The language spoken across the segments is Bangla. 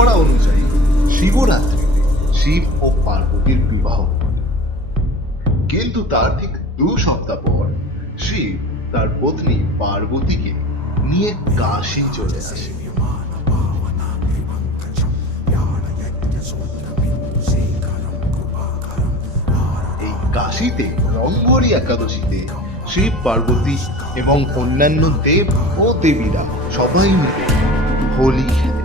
পরম্পরা অনুযায়ী শিবরাত্রিতে শিব ও পার্বতীর বিবাহ ঘটে কিন্তু তার ঠিক দু সপ্তাহ পর শিব তার পত্নী পার্বতীকে নিয়ে কাশি চলে আসে। এই কাশিতে রঙ্গরি একাদশীতে শিব, পার্বতী এবং অন্যান্য দেব ও দেবীরা সবাই মিলে হোলি খেলে।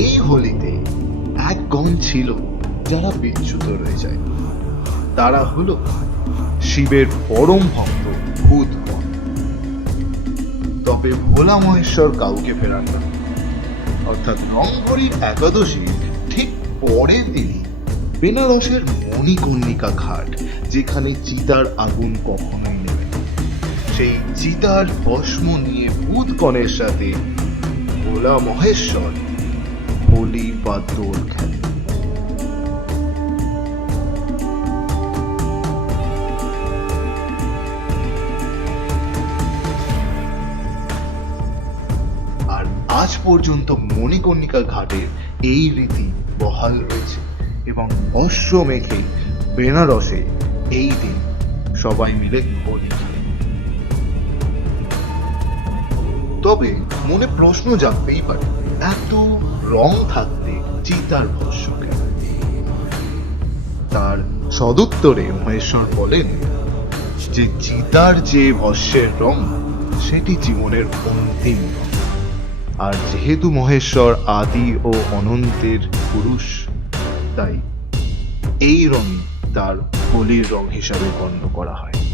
এই হোলিতে এক গণ ছিল যারা বিচ্যুত রয়ে যায়। তারা হলো শিবের পরম ভক্ত ভূতগণ তবে ভোলা মহেশ্বর কাউকে ফেরান না। অর্থাৎ রংভরি একাদশী ঠিক পরের দিনই বেনারসের মণিকর্ণিকা ঘাট, যেখানে চিতার আগুন কখনোই নেবে সেই চিতার ভস্ম নিয়ে ভূতগণের সাথে ভোলা মহেশ্বর হোলি বা দোল খেলে। আর আজ পর্যন্ত মণিকর্ণিকা ঘাটের এই রীতি বহাল রয়েছে এবং অশ্ব মেঘে বেনারসে এই দিন সবাই মিলে হোলি তবে মনে প্রশ্ন জাগতেই পারে এত রং থাকতে চিতার ভস্য তার সদুত্তরে মহেশ্বর বলেন, যে চিতার যে ভস্যের রং, সেটি জীবনের অন্তিম রং। আর যেহেতু মহেশ্বর আদি ও অনন্তের পুরুষ, তাই এই রঙই তার হোলির রং হিসাবে গণ্য করা হয়।